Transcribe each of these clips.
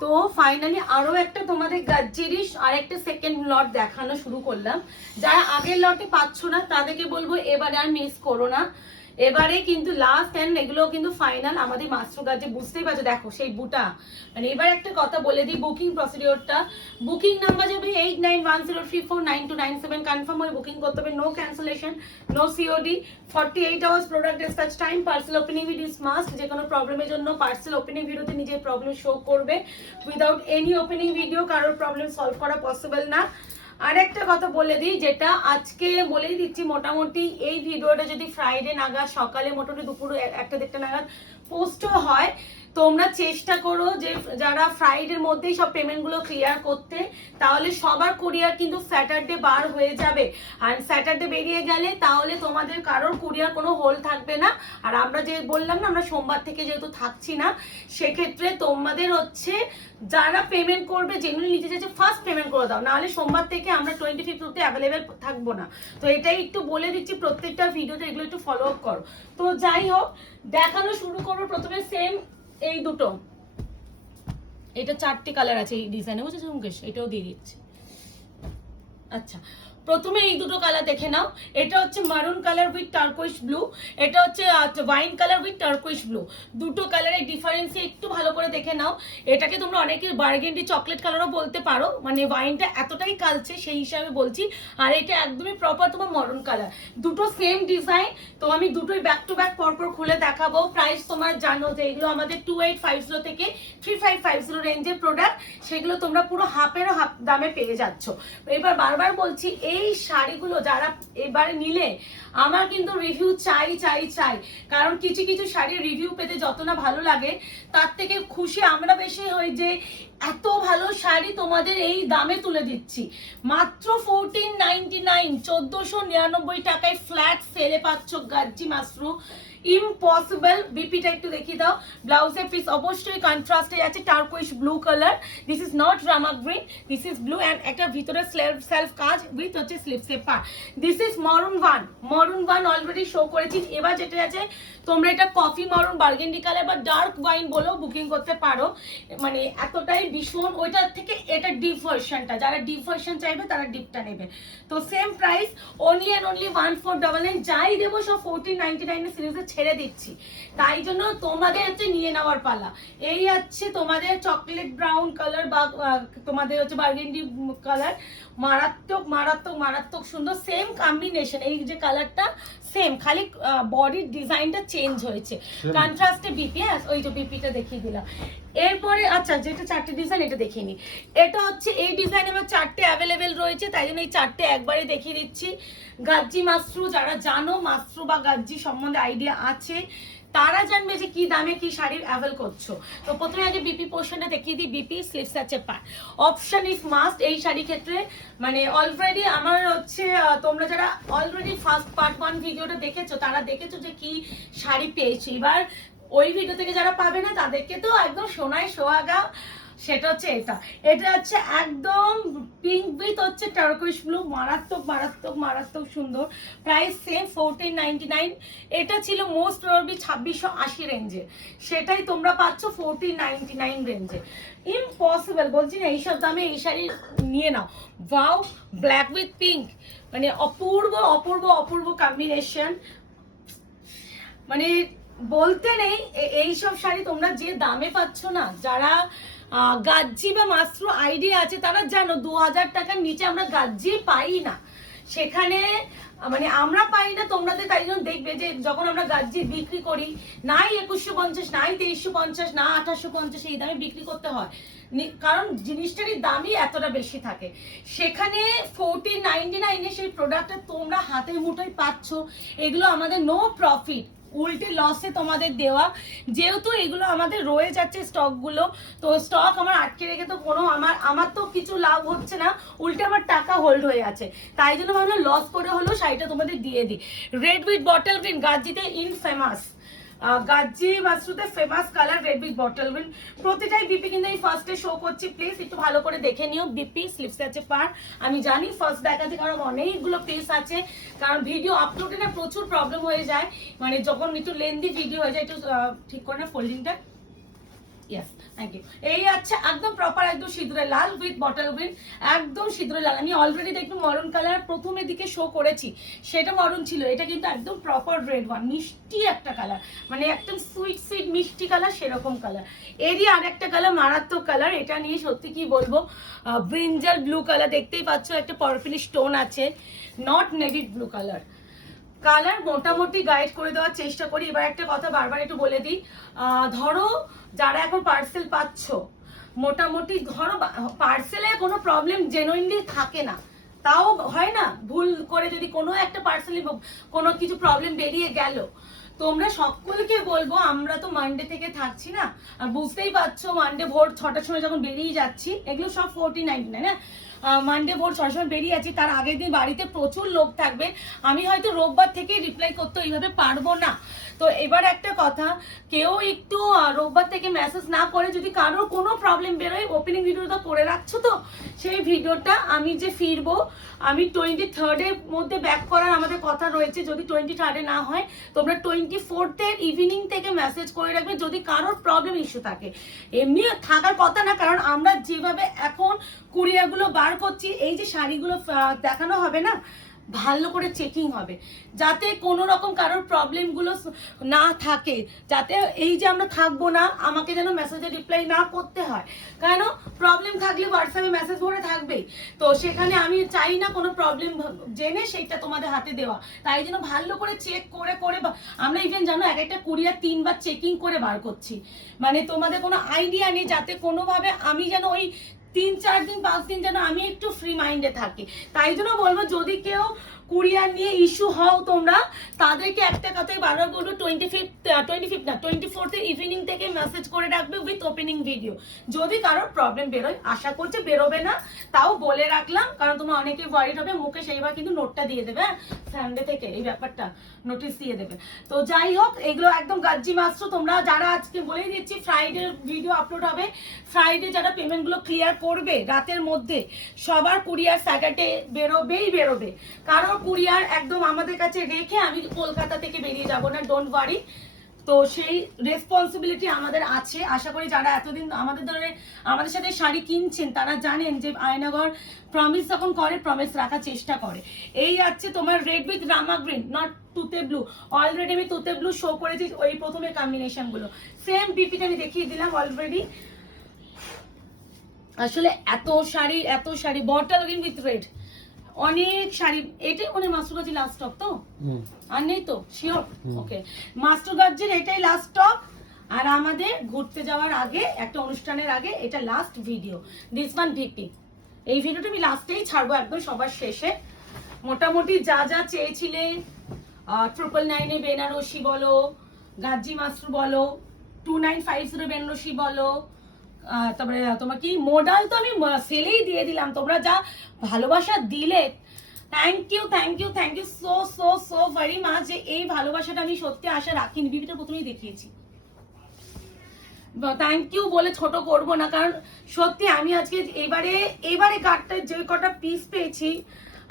তো ফাইনালি আরো একটা তোমাদের গাজ্জিরিশ আর একটা সেকেন্ড লট দেখানো শুরু করলাম। যারা আগের লটে পাচ্ছ না তাদেরকে বলবো এবারে আর মিস করো না, এবারে কিন্তু লাস্ট এন্ড এগুলো কিন্তু ফাইনাল আমাদের মাস্টার গাজ্জি। বুঝতেই পারছো, দেখো সেই বুটা। মানে এবার একটা কথা বলে দিই, বুকিং প্রসিডিওরটা। বুকিং নাম্বার যাবে 8910349297, কনফার্ম হয়ে বুকিং করতে হবে। No cancellation, no COD, 48 hours product dispatch time. Parcel opening video is must. যে কোনো প্রবলেমের জন্য পার্সেল ওপেনিং ভিডিওতে নিজের প্রবলেম শো করবে। উইদাউট এনি ওপেনিং ভিডিও কারোর প্রবলেম সলভ করা পসিবল না। আর একটা কথা বলে দিই, যেটা আজকে বলেই দিচ্ছি, মোটামুটি এই ভিডিওটা যদি ফ্রাইডে নাগাদ সকালে মোটামুটি দুপুর 1টা-1:30 নাগাদ পোস্টও হয়, তোমরা চেষ্টা করো যে যারা ফ্রাইডের মধ্যেই সব পেমেন্টগুলো ক্লিয়ার করতে, তাহলে সবার কুরিয়ার কিন্তু স্যাটারডে বার হয়ে যাবে। আর স্যাটারডে বেরিয়ে গেলে তাহলে তোমাদের কারোর কুরিয়ার কোনো হোল থাকবে না। আর আমরা যে বললাম না, আমরা সোমবার থেকে যেহেতু থাকছি না, সেক্ষেত্রে তোমাদের হচ্ছে যারা পেমেন্ট করবে, যেগুলো নিতে চাইছে ফার্স্ট পেমেন্ট করে দাও, নাহলে সোমবার থেকে আমরা 25th অব্দি অ্যাভেলেবেল থাকবো না। তো এটাই একটু বলে দিচ্ছি, প্রত্যেকটা ভিডিওতে এগুলো একটু ফলো আপ করো। তো যাই হোক, দেখানো শুরু করবো। প্রথমে সেম এই দুটো, এটা 4টে কালার আছে এই ডিজাইনে, বুঝেছো মুকেশ? এটাও দিয়ে দিচ্ছি। আচ্ছা, প্রথমে এই দুটো কালার দেখে নাও। এটা হচ্ছে মারুন কালার উইথ টার্কোইশ ব্লু, এটা হচ্ছে ওয়াইন কালার উইথ টার্কোইশ ব্লু। দুটো কালারের ডিফারেন্স একটু ভালো করে দেখে নাও। এটাকে তোমরা অনেকে বার্গেন্ডি চকলেট কালারও বলতে পারো, মানে ওয়াইনটা এতটাই কালচে সেই হিসাবে বলছি। আর এটা একদমই প্রপার তোমার মরুন কালার। দুটো সেম ডিজাইন, তো আমি দুটোই ব্যাক টু ব্যাক পরপর খুলে দেখাবো। প্রাইস তোমার জানো যে এগুলো আমাদের 2850 থেকে 3550 রেঞ্জের প্রোডাক্ট, সেগুলো তোমরা পুরো হাফেরও হাফ দামে পেয়ে যাচ্ছ। এবার বারবার বলছি, এই শাড়িগুলো যারা এবারে নিলে, আমার কিন্তু রিভিউ চাই চাই চাই। কারণ কিছু কিছু শাড়ির রিভিউ পেতে যত না ভালো লাগে, তার থেকে খুশি আমরা বেশি হই যে এত ভালো শাড়ি তোমাদের এই দামে তুলে দিচ্ছি। মাত্র 1499, 1499 টাকায় ফ্ল্যাট সেলে পাচ্ছ গাজ্জি মাশরু। ইম্পসিবল। বিপিটা একটু দেখিয়ে দাও। ব্লাউজের পিস অবশ্যই কন্ট্রাস্টে আছে turquoise blue colour. This is not Rama green, this is blue. And একটা ভিতরে সেলফ কাজ উইথ হচ্ছে স্লিপসের পার। This is maroon one. Maroon one already show করেছি। এবার যেটা আছে, তোমরা এটা কফি মরুন, বার্গেন্ডি কালার বা ডার্ক ওয়াইন বলেও বুকিং করতে পারো। মানে এতটাই ভীষণ। ওইটার থেকে এটা ডিপ ভার্সনটা, যারা ডিপ ভার্সন চাইবে তারা ডিপটা নেবে। তো same price, only and only 1499। যাই দেবো সব 1499 সিরিজে ছেড়ে দিচ্ছি। তাই জন্য তোমাদের হচ্ছে নিয়ে নেওয়ার পালা। এই আছে তোমাদের চকলেট ব্রাউন কালার বা তোমাদের হচ্ছে বার্গেন্ডি কালার। মারাত্মক মারাত্মক মারাত্মক সুন্দর। সেম কম্বিনেশন, এই যে কালারটা সেম, খালি বডির ডিজাইনটা চেঞ্জ হয়েছে। কন্ট্রাস্টে বিপি, ওই যে বিপিটা দেখিয়ে দিলাম। এরপরে আচ্ছা, যেটা 4টে ডিজাইন এটা দেখিয়ে নি। এটা হচ্ছে এই ডিজাইন আমার 4টে অ্যাভেলেবেল রয়েছে, তাই জন্য এই 4টে একবারে দেখিয়ে দিচ্ছি। গাজ্জি মাশরু, যারা জানো মাশরু বা গাজ্জি সম্বন্ধে আইডিয়া আছে, তারা জানবে যে কি দামে কি শাড়ি অ্যাভেল করছো। তো প্রথমে আগে বিপি পোর্শনটা দেখিয়ে দিই। বিপি স্লিভস আছে পার, অপশন ইজ মাস্ট এই শাড়ি ক্ষেত্রে। মানে অলরেডি আমার হচ্ছে, তোমরা যারা অলরেডি ফার্স্ট পার্ট 1 ভিডিওটা দেখেছো, তারা দেখেছো যে কি শাড়ি পেয়েছি। এবার ওই ভিডিও থেকে যারা পাবে না, তাদেরকে তো একদম সোনায় সোহাগা। সেটা হচ্ছে এটা, এটা হচ্ছে একদম পিঙ্ক উইথ হচ্ছে টার্কোইশ ব্লু। মারাত্মক মারাত্মক মারাত্মক সুন্দর। Price same 1499। এটা ছিল মোস্ট প্রবাবলি 2680 রেঞ্জে, সেটাই তোমরা পাচ্ছ 1499 রেঞ্জে। ইম্পসিবল বলছি না, এইসব দামে এই শাড়ি নিয়ে নাও। ওয়াও, ব্ল্যাক উইথ পিঙ্ক, মানে অপূর্ব অপূর্ব অপূর্ব কম্বিনেশন। মানে বলতে নেই, এইসব শাড়ি তোমরা যে দামে পাচ্ছ না, যারা গাজ্জি বা মাশরু আইডিয়া আছে, তারা জানো 2000 টাকার নিচে আমরা গাজ্জি পাই না। সেখানে মানে আমরা পাই না, তোমাদের তাই জন্য দেখবে যে যখন আমরা গাজ্জি বিক্রি করি, নাই 2150, নাই 2350, না 2850, এই দামে বিক্রি করতে হয়। কারণ জিনিসটারই দামই এতটা বেশি থাকে। সেখানে 1499 সেই প্রোডাক্টটা তোমরা হাতের মুঠোয় পাচ্ছ। এগুলো আমাদের নো প্রফিট, উল্টে লসে তোমাদের দেওয়া। যেহেতু এগুলো আমাদের রয়ে যাচ্ছে স্টকগুলো, তো স্টক আমার আটকে রেখে তো কোনো আমার তো কিছু লাভ হচ্ছে না, উল্টে আমার টাকা হোল্ড হয়ে আছে। তাই জন্য ভাবলাম লস করে হলেও শাড়িটা তোমাদের দিয়ে দিই। রেড উইথ বটল গ্রিন, গাজ্জিতে ইনফেমাস, গাজ্জি মাশরুতে famous colour red with bottle green. প্রতিটাই বিপি কিন্তু এই ফার্স্টে শো করছি, প্লিজ একটু ভালো করে দেখে নিও। বিপি স্লিপস আছে পার। আমি জানি ফার্স্ট দেখাচ্ছি কারণ অনেকগুলো পিস আছে, কারণ ভিডিও আপলোডে না প্রচুর প্রবলেম হয়ে যায়। মানে যখন একটু লেন্দি ভিডিও হয়ে যায়, একটু ঠিক করে না ফোল্ডিংটা। Yes, thank you. এই আছে একদম প্রপার একদম সিঁদুরে লাল উইথ বটল গ্রিন, একদম সিঁদুরে লাল। আমি অলরেডি দেখুন মরুন কালার প্রথমের দিকে শো করেছি, সেটা মরুন ছিল, এটা কিন্তু একদম প্রপার রেড ওয়ান, মিষ্টি একটা কালার, মানে একদম সুইট সুইট মিষ্টি কালার, সেরকম কালার। এরই আর একটা কালার মারাত্মক কালার, এটা নিয়ে সত্যি কি বলবো, ব্রিঞ্জাল ব্লু কালার, দেখতেই পাচ্ছ একটা পার্পল স্টোন আছে, not navy blue colour. Colour মোটামুটি গাইড করে দেওয়ার চেষ্টা করি। এবার একটা কথা বারবার একটু বলে দিই, ধরো যারা এখন পার্সেল পাচ্ছ, মোটামুটি ধরো পার্সেলে কোনো প্রবলেম জেনুইনলি থাকে না, তাও হয় না ভুল করে যদি কোনো একটা পার্সেলে কোনো কিছু প্রবলেম বেরিয়ে গেল, তোমরা সকলকে বলবো, আমরা তো মানডে থেকে থাকছি না, বুঝতেই পারছো মানডে ভোর 6টার সময় যখন বেরিয়ে যাচ্ছি, এগুলো সব 1499 না, মানডে ভোর 6টার সময় বেরিয়ে যাচ্ছি, তার আগের দিন বাড়িতে প্রচুর লোক থাকবে, আমি হয়তো রোববার থেকে রিপ্লাই করতে এইভাবে পারবো না। তো এবার একটা কথা, কেউ একটু রোববার থেকে মেসেজ না করে, যদি কারোর কোনো প্রবলেম বেরোয়, ওপেনিং ভিডিওটা করে রাখছো তো, সেই ভিডিওটা আমি যে ফিরবো, আমি 23rd-এর মধ্যে ব্যাক করার আমাদের কথা রয়েছে, যদি 23rd-এ না হয় তোমরা 24th-এর ইভিনিং থেকে মেসেজ করে রাখবে যদি কারোর প্রবলেম ইস্যু থাকে। এমনি থাকার কথা না, কারণ আমরা যেভাবে এখন কুরিয়ারগুলো বার করছি, এই যে শাড়িগুলো দেখানো হবে না, ভালো করে চেকিং হবে যাতে কোনো রকম কারোর প্রবলেমগুলো না থাকে, যাতে এই যে আমরা থাকবো না, আমাকে যেন মেসেজে রিপ্লাই না করতে হয়, কেন প্রবলেম থাকলে হোয়াটসঅ্যাপে মেসেজ ভরে থাকবেই, তো সেখানে আমি চাই না কোনো প্রবলেম জেনে সেইটা তোমাদের হাতে দেওয়া, তাই জন্য ভালো করে চেক করে করে, আমরা ইভেন জানো এক একটা কুরিয়ার 3বার চেকিং করে বার করছি, মানে তোমাদের কোনো আইডিয়া নেই, যাতে কোনোভাবে আমি যেন ওই 3-4 দিন 5 দিন যেন আমি একটু ফ্রি মাইন্ডে থাকি। তাই জন্য বলবো, যদি কেউ কুরিয়ার নিয়ে ইস্যু হও তোমরা, তাদেরকে একটা কথাই বারবার বলবো, 24th ইভিনিং থেকে মেসেজ করে রাখবে উইথ ওপেনিং ভিডিও, যদি কারোর প্রবলেম বেরোয়, আশা করছে বেরোবে না, তাও বলে রাখলাম, কারণ তোমরা অনেকে ওয়ারিড হবে, মুখে সেইবার কিন্তু নোটটা দিয়ে দেবে, সানডে থেকে এই ব্যাপারটা নোটিস দিয়ে দেবে। তো যাই হোক, এগুলো একদম গাজ্জি মাস্টার, তোমরা যারা আজকে বলেই দিচ্ছি ফ্রাইডে ভিডিও আপলোড হবে, ফ্রাইডে যারা পেমেন্টগুলো ক্লিয়ার করবে রাতের মধ্যে, সবার কুরিয়ার স্যাটারডে বেরোবে, কারণ কুরিয়ার একদম আমাদের কাছে রেখে আমি কলকাতা থেকে বেরিয়ে যাব না, ডোন্ট ওয়ারি। তো সেই রেসপন্সিবিলিটি আমাদের আছে। আশা করি যারা এতদিন আমাদের সাথে শাড়ি কিনছেন, তারা জানেন যে আয়নাঘর প্রমিস যখন করে, প্রমিস রাখার চেষ্টা করে। এই আছে তোমার red with Rama green, not তুতে ব্লু, অলরেডি আমি তুতে ব্লু শো করেছি, ওই প্রথমে কম্বিনেশন গুলো সেম বিপিটা আমি দেখিয়ে দিলাম অলরেডি। আসলে এত sari bottle green with red, অনেক শাড়ি, এটাই মনে মাস্টার গাজি লাস্ট স্টক তো, আর নেই তো শিওর, ওকে মাস্টার গাজির এটাই লাস্ট স্টক। আর আমাদের ঘুরতে যাওয়ার আগে, একটা অনুষ্ঠানের আগে, এটা last video, this one VP, এই ভিডিওটা আমি লাস্টেই ছাড়বো, একদম সবার শেষে। মোটামুটি যা যা চেয়েছিলে, 999 বেনারসি বলো, গাজি মাস্টার বলো, 2950 বেনারসি বলো, তারপরে তোমার কি মোডাল তো আমি সেলেই দিয়ে দিলাম, তোমরা যা ভালোবাসা দিলে, thank you so very much, যে এই ভালোবাসাটা আমি সত্যি আশা রাখিনি, ভিডিওটা প্রথমেই দেখিয়েছি, থ্যাংক ইউ বলে ছোট করবো না, কারণ সত্যি আমি আজকে এবারে গার্ডটার যে কটা পিস পেয়েছি,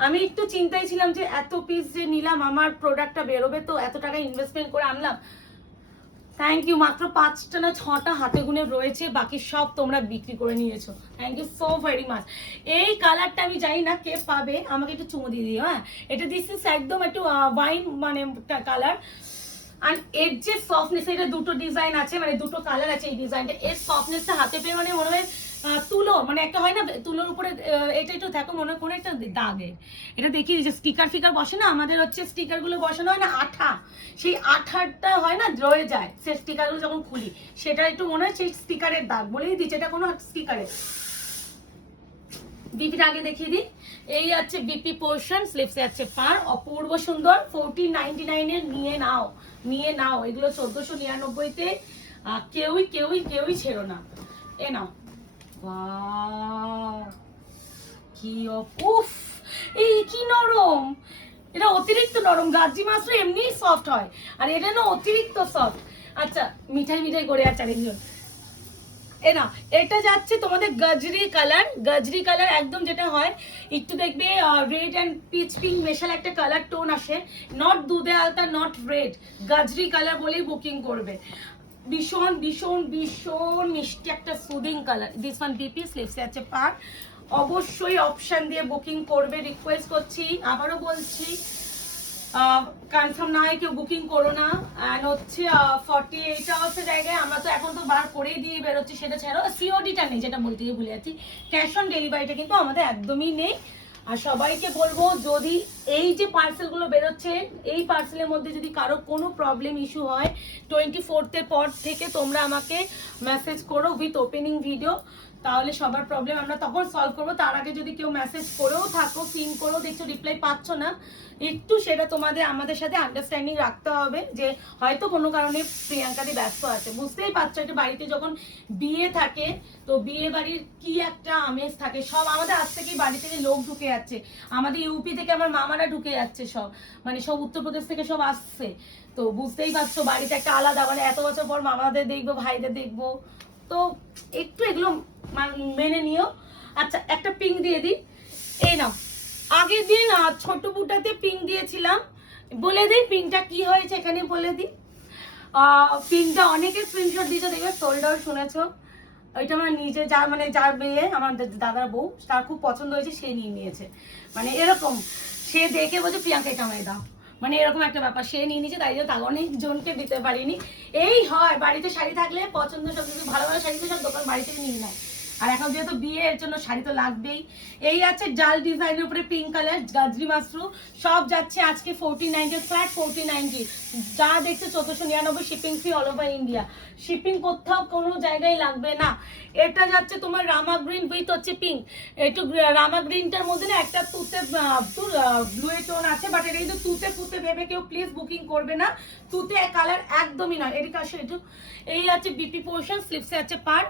আমি একটু চিন্তায় ছিলাম যে এত পিস যে নিলাম, আমার প্রোডাক্টটা বেরোবে তো, এত টাকা ইনভেস্টমেন্ট করে আনলাম, থ্যাংক ইউ। মাত্র 5টা না 6টা হাতে গুনে রয়েছে, বাকি সব তোমরা বিক্রি করে নিয়েছো, thank you so very much. এই কালারটা আমি জানি না কে পাবে, আমাকে একটু চুমু দিয়ে দিও, হ্যাঁ, এটা দিস ইজ একদম একটু ওয়াইন মানে কালার, আর এর যে সফটনেস, এটা দুটো ডিজাইন আছে, মানে দুটো কালার আছে এই ডিজাইনটা, এর সফটনেসটা হাতে পেয়ে মানে মনে হয় তুলো, মানে একটা হয় না তুলোর উপরে, এটা একটু দেখো মনে করে একটা দাগের, এটা দেখি যে স্টিকার ফিকার বসে না, আমাদের হচ্ছে স্টিকার গুলো বসানো হয় না আঠা, সেই আঠাটা হয় না রয়ে যায়, সেই স্টিকার গুলো যখন খুলি, সেটা একটু মনে হয় সেই স্টিকারের দাগ, বলেই দিচ্ছে এটা কোনো স্টিকারের। বিপির আগে দেখিয়ে দিই, এই আছে বিপি পোর্শন, স্লিপসে আছে পার, অপূর্ব সুন্দর, 1499 নিয়ে নাও, এগুলো 1499-তে কেউই ছেড়ো না, এ নাও, কি উফ, এই কি নরম, এটা অতিরিক্ত নরম, গাজি মাছ এমনি সফট হয়, আর এটা না অতিরিক্ত সফট। আচ্ছা মিঠাই করে আছে আরেকজন, এ না, এটা যাচ্ছে তোমাদের গজরি কালার একদম, যেটা হয় একটু দেখবে রেড অ্যান্ড পিচ পিঙ্ক মেশাল একটা কালার টোন আসে, নট দুধে আলতা, নট রেড, গজরি কালার বলেই বুকিং করবে। ভীষণ ভীষণ ভীষণ মিষ্টি একটা soothing colour. This one BP, স্লিভসে আছে পার। অবশ্যই অপশন দিয়ে বুকিং করবে, রিকোয়েস্ট করছি, আবারও বলছি, কনফার্ম না হয় কেউ বুকিং করো না। অ্যান্ড হচ্ছে 48 আওয়ার্সের জায়গায় আমরা তো এখন তো বার করেই দিয়ে বেরোচ্ছি, সেটা ছাড়াও সিওডিটা নেই, যেটা বলতে গিয়ে ভুলে যাচ্ছি। ক্যাশ অন ডেলিভারিটা কিন্তু আমাদের একদমই নেই। আর সবাইকে বলবো, যদি এই যে পার্সেলগুলো বেরোচ্ছে, এই পার্সেলের মধ্যে যদি কারো কোনো প্রবলেম ইস্যু হয় 24 পর থেকে তোমরা আমাকে মেসেজ করো উইথ ওপেনিং ভিডিও, তাহলে সবার প্রবলেম আমরা তখন সলভ করবো। তার আগে যদি কেউ মেসেজ করেও থাকো, সিন করেও দেখছো রিপ্লাই পাচ্ছ না, একটু সেটা তোমাদের আমাদের সাথে আন্ডারস্ট্যান্ডিং রাখতে হবে যে হয়তো কোনো কারণে প্রিয়াঙ্কাদি ব্যস্ত আছে। বুঝতেই পারছো, একটা বাড়িতে যখন বিয়ে থাকে তো বিয়ে বাড়ির কি একটা আমেজ থাকে। সব আমাদের আজ থেকেই বাড়ি থেকে লোক ঢুকে যাচ্ছে, আমাদের ইউপি থেকে আমার মামারা ঢুকে যাচ্ছে, সব মানে সব উত্তরপ্রদেশ থেকে সব আসছে। তো বুঝতেই পারছো বাড়িতে একটা আলাদা, মানে এত বছর পর মামাদের দেখবো, ভাইদের দেখবো, তো একটু এগুলো মেনে নিও। আচ্ছা, একটা পিঙ্ক দিয়ে দিই, এই নাও। আগের দিন ছোট বুটাতে পিঙ্ক দিয়েছিলাম, বলে দিই পিঙ্কটা কি হয়েছে এখানে বলে দিই। পিঙ্কটা অনেকে স্ক্রিনশট দিয়েছে, দেখবে সোল্ড আউট, শুনেছো? ওইটা আমার নিজে যার মেয়ে আমার দাদার বউ, তার খুব পছন্দ হয়েছে, সে নিয়ে নিয়েছে। মানে এরকম সে দেখে বলছে প্রিয়াঙ্কা এটা আমায় দাও, মানে এরকম একটা ব্যাপার, সে নিয়ে নিয়েছে, তাই জন্য অনেক জনকে দিতে পারিনি। এই হয় বাড়িতে শাড়ি থাকলে পছন্দ সব কিছু, ভালো ভালো শাড়ি তো সব দোকান বাড়ি থেকে নিয়ে নেয়, আর এখন যেহেতু বিয়ের জন্য শাড়ি তো লাগবেই। এই আছে জাল ডিজাইনের উপরে পিঙ্ক কালার গাজরি মাশরু, সব যাচ্ছে আজকে 1490, ফ্ল্যাট 1490, যা দেখছে 1499, shipping free all over India, shipping কোথাও কোনো জায়গায় লাগবে না। এটা যাচ্ছে তোমার রামা গ্রিন উইথ হচ্ছে পিঙ্ক, একটু রামা গ্রিনটার মধ্যে না একটা তুতে ব্লু টোন আছে, বাট এটা কিন্তু তুতে ফুতে ভেবে কেউ প্লিজ বুকিং করবে না, তুতে কালার একদমই নয়। এদিকে আসে একটু, এই আছে বিপি পোর্শন, স্লিপসে আছে পার,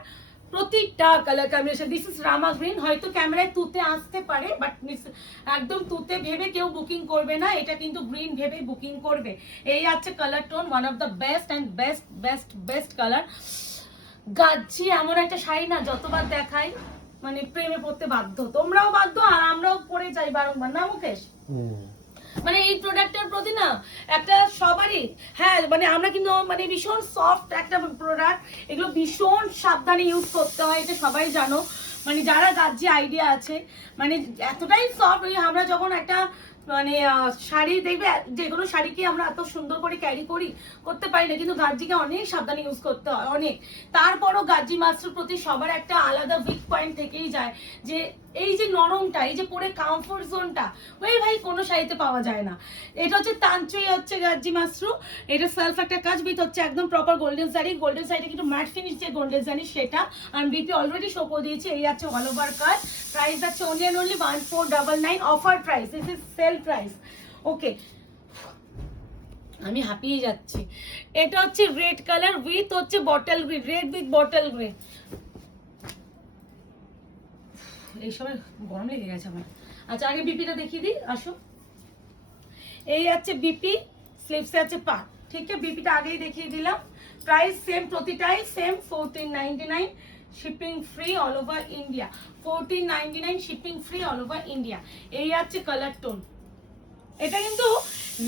প্রতিটা colour combination. This is Rama green, হয়তো ক্যামেরায় তুতে আসতে পারে, বাট একদম তুতে ভেবে কেউ বুকিং করবে না, এটা কিন্তু গ্রিন ভেবে বুকিং করবে। এই আছে colour tone, one of the best and best best best colour. গাচ্ছি এমন একটা শাড়ি না, যতবার দেখাই মানে প্রেমে পড়তে বাধ্য, তোমরাও বাধ্য আর আমরাও পরে যাই বারংবার, না মুকেশ? মানে এই প্রোডাক্টের প্রতি না একটা সবারই, হ্যাঁ মানে আমরা কিন্তু মানে ভীষণ সফট একটা প্রোডাক্ট, এগুলো ভীষণ সাবধানে ইউজ করতে হয়, এটা সবাই জানো। মানে যারা গাজ্জি আইডিয়া আছে, মানে এতটাই সফট, আমরা যখন একটা মানে শাড়ি দেখবে, যে কোনো শাড়িকে আমরা এত সুন্দর করে ক্যারি করতে পারি না, কিন্তু গাজ্জিকে অনেক সাবধানে ইউজ করতে হয় অনেক। তারপরও গাজ্জি মাস্টার প্রতি সবার একটা আলাদা উইক পয়েন্ট থেকেই যায়, যে এই যে নরমটা, এই যে পরে কমফোর্ট জোনটা, ওই ভাই কোনো শাড়িতে পাওয়া যায় না। এটা হচ্ছে তাঞ্চই হচ্ছে গাজ্জি মাশরু, এটা সেলফ একটা কাজ উইথ হচ্ছে একদম প্রপার গোল্ডেন শাড়ি, গোল্ডেন শাড়িটা কিন্তু ম্যাট ফিনিশ যে গোল্ডেন শাড়ি সেটা, আর বিপি অলরেডি শো করে দিয়েছে। এই আছে অল ওভার কাজ, প্রাইস আছে only and only 1499, offer price, this is sale price. Okay, আমি হাঁপিয়ে যাচ্ছি। এটা হচ্ছে রেড কালার উইথ হচ্ছে bottle green, red with bottle green, এই সময় গরম লেগে গেছে আমার। আচ্ছা, আগে বিপিটা দেখিয়ে দিই, আসো। এই আছে বিপি, স্লিভসে আছে পা, ঠিক আছে? বিপিটা আগেই দেখিয়ে দিলাম, প্রাইস সেম, প্রতিটাই same 1499, shipping free all over India, 1499 shipping free all over India. এই আছে কালার টোন, এটা কিন্তু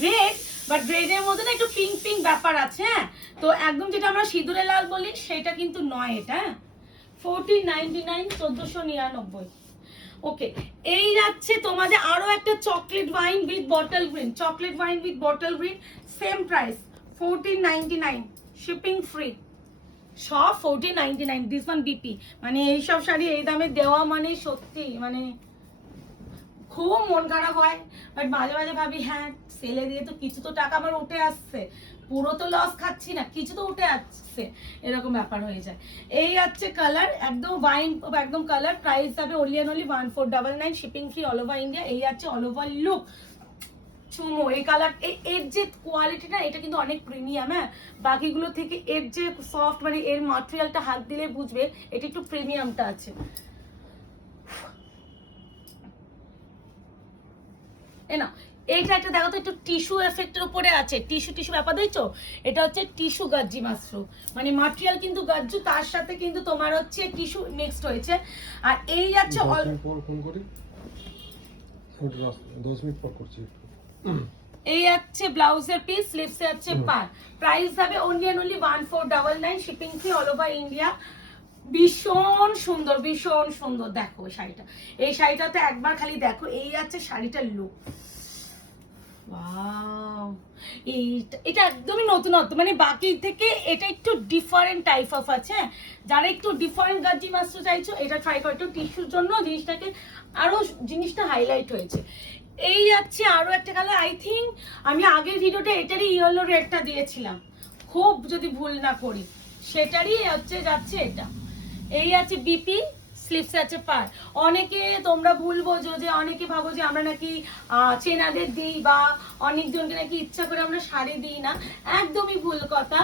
রেড, বাট রেডের মধ্যে না একটু পিঙ্ক পিঙ্ক ব্যাপার আছে, হ্যাঁ, তো একদম যেটা আমরা সিঁদুরে লাল বলি সেটা কিন্তু নয় এটা, 1499, 1499। ওকে, এই যাচ্ছে তোমাদের আরো একটা chocolate wine with bottle green, chocolate wine with bottle green, same price 1499, shipping free, সব 1499। দিস ওয়ান বিপি, মানে এইসব শাড়ি এই দামে দেওয়া মানে সত্যি মানে খুব মন খারাপ হয়, বাট মাঝে মাঝে ভাবি হ্যাঁ সেলে দিয়ে তো কিছু তো টাকা আমার উঠে আসছে, পুরো তো লস খাচ্ছি না, কিছু তো উঠে আসছে, এরকম ব্যাপার হয়ে যায়। এই হচ্ছে কালার একদম ওয়াইন, একদম কালার, প্রাইস যাবে only and only 1499, shipping free all over India. এই আছে অল ওভার লুক চুমো, এই কালার, এর যে কোয়ালিটি না, এটা কিন্তু অনেক প্রিমিয়াম, হ্যাঁ, বাকিগুলো থেকে এর যে সফট, মানে এর ম্যাটেরিয়ালটা হাত দিলে বুঝবে এটা একটু প্রিমিয়ামটা আছে। না, এইটা একটা দেখো তো, একটু টিস্যু এফেক্টের উপরে আছে, টিস্যু টিস্যু ব্যাপার দেখছো, এটা হচ্ছে টিস্যু গাজ্জি মাশরু, মানে ম্যাটেরিয়াল কিন্তু গাজ্জু, তার সাথে কিন্তু তোমার হচ্ছে টিস্যু মিক্সড হয়েছে। আর এই যাচ্ছে ফোন করি, 10 মিনিট পর করছি। এই হচ্ছে ব্লাউজের পিস, স্লিভসে হচ্ছে পার। প্রাইস যাবে only and only 1499, shipping free all over India. ভীষণ সুন্দর, ভীষণ সুন্দর। দেখো এই শাড়িটা, এই শাড়িটাতে একবার খালি দেখো, এই আছে শাড়িটার লুক। ওয়াও, এটা একদমই নতুনত্ব, মানে বাকি থেকে এটা একটু ডিফারেন্ট টাইপ অফ আছে। যারা একটু ডিফারেন্ট গাজি মাস্ট চাইছো এটা ট্রাই করো, একটু টিস্যুর জন্য জিনিসটাকে আরো জিনিসটা হাইলাইট হয়েছে। এই যাচ্ছে আরো একটা কালার, আই থিঙ্ক আমি আগের ভিডিওটা এটারই ইয়েলো রেডটা দিয়েছিলাম, খুব যদি ভুল না করি, সেটারই হচ্ছে যাচ্ছে এটা। এই আছে বিপি, স্লিভস আছে পার। অনেকে তোমরা ভুল বোঝো যে অনেকে ভাবো যে আমরা নাকি চেনাদের দিই বা অনেকজনকে নাকি ইচ্ছা করে আমরা শাড়ি দিই না, একদমই ভুল কথা।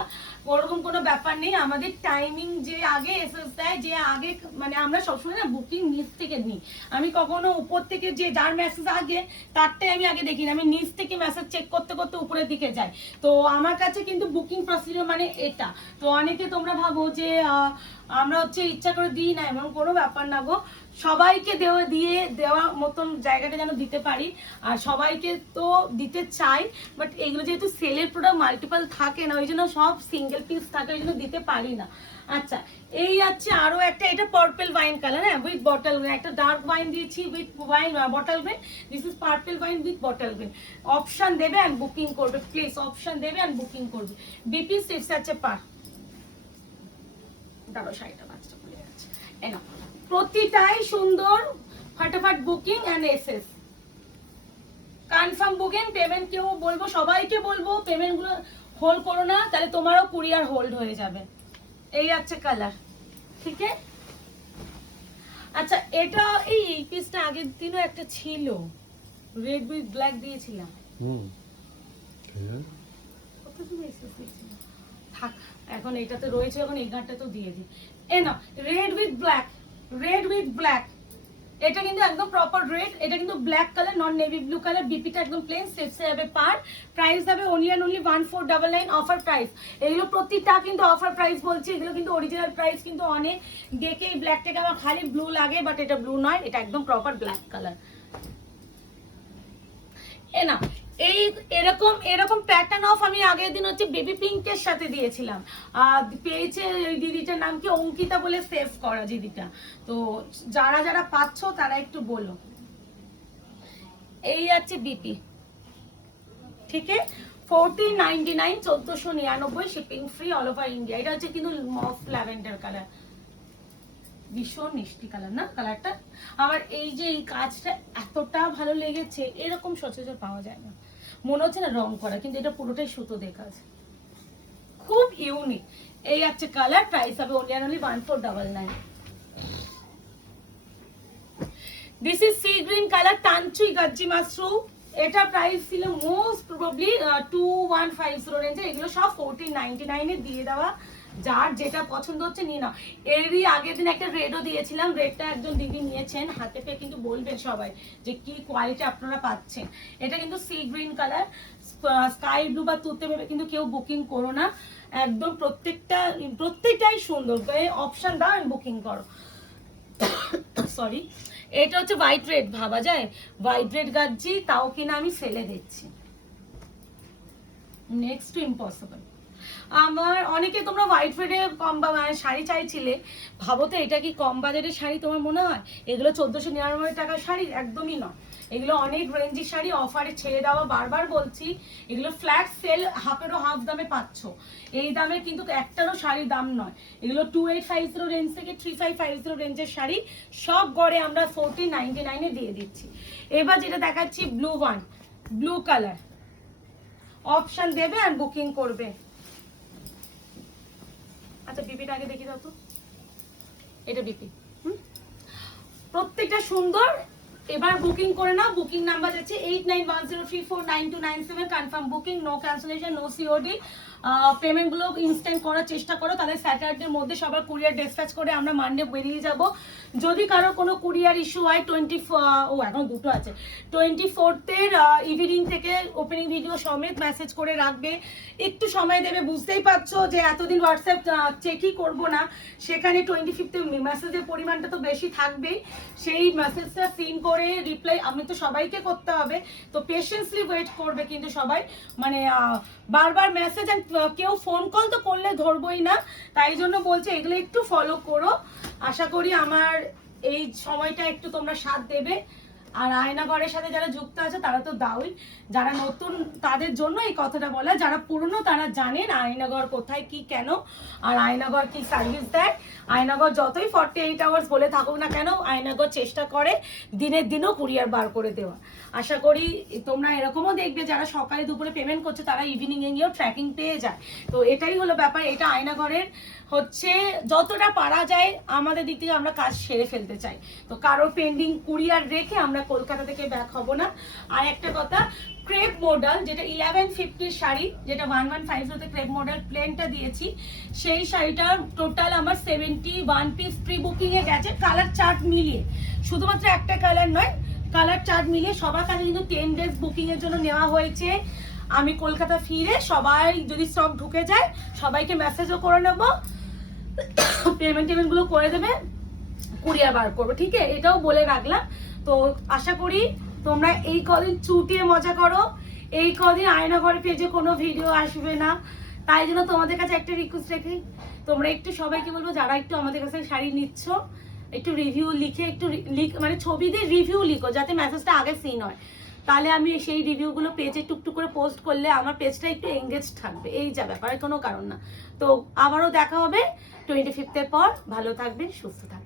ওরকম কোনো ব্যাপার নেই। আমাদের টাইমিং যে আগে এসএস দেয়, যে আগে মানে আমরা সবসময় না বুকিং নিচ থেকে নিই। আমি কখনো উপর থেকে যে যার মেসেজ আগে তারটাই আমি আগে দেখি না, আমি নিচ থেকে মেসেজ চেক করতে করতে উপরের দিকে যাই। তো আমার কাছে কিন্তু বুকিং প্রসিডিওর মানে এটা। তো অনেকে তোমরা ভাবো যে আমরা হচ্ছে ইচ্ছা করে দিই না, এমন কোনো ব্যাপার না গো। সবাইকে দেওয়া মতন জায়গাটা যেন দিতে পারি, আর সবাইকে তো দিতে চাই, বাট এগুলো যেহেতু সেলের প্রোডাক্ট মাল্টিপল থাকে না, ওই জন্য সব সিঙ্গেল পিস থাকে, ওই জন্য দিতে পারি না। আচ্ছা, এই আছে আরো একটা, এটা পার্পল ওয়াইন কালার, হ্যাঁ, উইথ বটল গ্রিন। একটা ডার্ক ওয়াইন দিয়েছি with wine bottle green, this is purple wine with bottle green. Option দেবে অ্যান্ড বুকিং করবে, প্লিজ অপশন দেবে অ্যান্ড বুকিং করবে। বিপি স্লিভস আছে পার। দাঁড়ো, শাড়িটা বাচ্চা খুলে যাচ্ছে। এনো, প্রতিটাই সুন্দর। ফটাফট booking and SS, confirm booking. Payment কেউ বলবো, সবাইকে বলবো পেমেন্ট গুলো হোল্ড করো না, তাহলে তোমারও কুরিয়ার হোল্ড হয়ে যাবে। এই আছে কালার, ঠিক আছে। আচ্ছা, এটা এই পিসটা আগের দিনও একটা ছিল, রেড উইথ ব্ল্যাক দিয়েছিলাম। থাক, এখন এটাতে রয়েছে, এখন এই গানটা তো দিয়ে দিই। এ না, red with black, red with black. এটা কিন্তু একদম প্রপার রেড, এটা কিন্তু black colour, non navy blue colour. বিপিটা একদম প্লেন, স্লিভসে যাবে পার। প্রাইস যাবে only and only 1499, offer price. এগুলো প্রতিটা কিন্তু অফার প্রাইস বলছি, এগুলো কিন্তু অরিজিনাল প্রাইস কিন্তু অনেক। দেখে এই ব্ল্যাকটাকে আমার খালি ব্লু লাগে, বাট এটা ব্লু নয়, এটা একদম প্রপার ব্ল্যাক কালার। এ না, এই এরকম এরকম প্যাটার্ন অফ আমি আগের দিন হচ্ছে বেবি পিঙ্কের সাথে দিয়েছিলাম। পেয়েছে ওই দিদিটার নাম কি, অঙ্কিতা বলে সেভ করা দিদিটা। তো যারা যারা পাচ্ছ তারা একটু বলো। এই আছে বিপি, ঠিক আছে। 1499, 1499, shipping free all over India. এটা হচ্ছে কিন্তু মফ ল্যাভেন্ডার কালার, ভীষণ মিষ্টি কালার না কালারটা। আমার এই যে এই কাজটা এতটা ভালো লেগেছে, এরকম সচরাচর পাওয়া যায় না। মনে হচ্ছে না রং করা, কিন্তু এটা পুরোটাই সুতো দিয়ে কাজ, খুব ইউনিক। এই আছে কালার, প্রাইস হবে only and only 1499। This is sea green colour, Tanchoi Gajji Mashru. এটা প্রাইস ছিল মোস্ট প্রবাবলি 2150 রেঞ্জে। এগুলো সব 1499 এ দিয়ে দেওয়া। যার যেটা পছন্দ হচ্ছে নিয়ে নাও। এরই আগের দিন একটা রেডও দিয়েছিলাম, রেডটা একজন দিদি নিয়েছেন, হাতে পেয়ে কিন্তু বলবেন সবাই যে কি কোয়ালিটি আপনারা পাচ্ছেন। এটা কিন্তু C green colour, sky blue বা তুতে ভেবে কিন্তু কেউ বুকিং করো না, একদম প্রত্যেকটাই সুন্দর। অপশন দাও এন্ড বুকিং করো। সরি, এটা হচ্ছে হোয়াইট রেড, ভাবা যায় হোয়াইট রেড গাজ্জি, তাও কিনা আমি সেলে দিচ্ছি, নেক্সট টু ইম্পসিবল। আমার অনেকে তোমরা হোয়াইট রেডে কম মানে শাড়ি চাইছিলে, ভাবো তো এটা কি কম বাজারের শাড়ি তোমার মনে হয়? এগুলো 1499 টাকার শাড়ি একদমই নয়, এগুলো অনেক রেঞ্জের শাড়ি, অফারে ছেড়ে দেওয়া। বারবার বলছি, এগুলো ফ্ল্যাট সেল, হাফেরও হাফ দামে পাচ্ছ। এই দামে কিন্তু একটারও শাড়ির দাম নয়। এগুলো 2850 রেঞ্জ থেকে 3550 রেঞ্জের শাড়ি, সব গড়ে আমরা 1499 দিয়ে দিচ্ছি। এবার যেটা দেখাচ্ছি blue one, blue colour. Option দেবে আর বুকিং করবে। আচ্ছা, বিপিটা আগে দেখি দাও তো, এটা বিপি। প্রত্যেকটা সুন্দর। এবার বুকিং করে নাও। বুকিং নাম্বার যাচ্ছে 8910349297। Confirm booking, no cancellation, no COD. পেমেন্টগুলো ইনস্ট্যান্ট করার চেষ্টা করো, তাহলে স্যাটারডের মধ্যে সবার কুরিয়ার ডিসপ্যাচ করে আমরা মানডে বেরিয়ে যাব। যদি কারো কোনো কুরিয়ার ইস্যু হয় এখন দুটো আছে, 24 ইভিনিং থেকে ওপেনিং ভিডিও সমেত মেসেজ করে রাখবে, একটু সময় দেবে। বুঝতেই পারছো যে এতদিন হোয়াটসঅ্যাপ চেকই করবো না, সেখানে 25 মেসেজের পরিমাণটা তো বেশি থাকবেই। সেই মেসেজটা সিন করে রিপ্লাই আমি তো সবাইকে করতে হবে, তো পেশেন্সলি ওয়েট করবে কিন্তু সবাই, মানে বারবার মেসেজ অ্যান্ড কেউ ফোন কল তো করলে ধরবই না, তাই জন্য বলছে এগুলো একটু ফলো করো। আশা করি আমার এই সময়টা একটু তোমরা সাথ দেবে। আর আয়নাঘরের সাথে যারা যুক্ত আছে তারা তো দাওই, যারা নতুন তাদের জন্য এই কথাটা বলা, যারা পুরনো তারা জানেন আয়নাঘর কোথায় কি কেন, আর আয়নাঘর কি সার্ভিস দেয়। আয়নাঘর যতই 48 আওয়ার্স বলে থাকুক না কেন, আয়নাঘর চেষ্টা করে দিনের দিনও কুরিয়ার বার করে দেওয়া। আশা করি তোমরা এরকমও দেখবে যারা সকালে দুপুরে পেমেন্ট করছে তারা ইভিনিং এ গিয়েও ট্র্যাকিং পেয়ে যায়। তো এটাই হলো ব্যাপার, এটা আয়নাঘরের হচ্ছে যতটা পারা যায় আমাদের দিক থেকে আমরা কাজ সেরে ফেলতে চাই। তো কারো পেন্ডিং কুরিয়ার রেখে আমরা কলকাতা থেকে ব্যাক হব না। আর একটা কথা, ক্রেপ মডেল যেটা 1150 শাড়ি, যেটা 1150 ক্রেপ মডেল প্লেনটা দিয়েছি, সেই শাড়িটা টোটাল আমার 71 পিস প্রি বুকিং এ গেছে, কালার চার্ট মিলিয়ে, শুধুমাত্র একটা কালার নয়, কালার চার্ট মিলিয়ে সবার কাছে কিন্তু 10 ডেজ বুকিং এর জন্য নেওয়া হয়েছে। আমি কলকাতা ফিরে সবাই যদি স্টক ঢুকে যায় সবাইকে মেসেজও করে নেব, পেমেন্ট গুলো করে দেবে, কুরিয়ার বার করবো, ঠিক আছে, এটাও বলে রাখলাম। তো আশা করি তোমরা এই কদিন চুটিয়ে মজা করো, এই কদিন আয়নাঘর পেজে কোনো ভিডিও আসবে না, তাই জন্য তোমাদের কাছে একটা রিকোয়েস্ট রেখে তোমরা একটু সবাইকে বলবো যারা একটু আমাদের কাছে শাড়ি নিচ্ছ একটু রিভিউ লিখে, একটু মানে ছবি দিয়ে রিভিউ লিখো যাতে মেসেজটা আগে সিন হয়, তাহলে আমি সেই রিভিউগুলো পেজে টুকটুক করে পোস্ট করলে আমার পেজটা একটু এঙ্গেজ থাকবে, এই যা ব্যাপার, কোনো কারণ না। তো আবারও দেখা হবে 25 পর, ভালো থাকবেন, সুস্থ থাকবেন।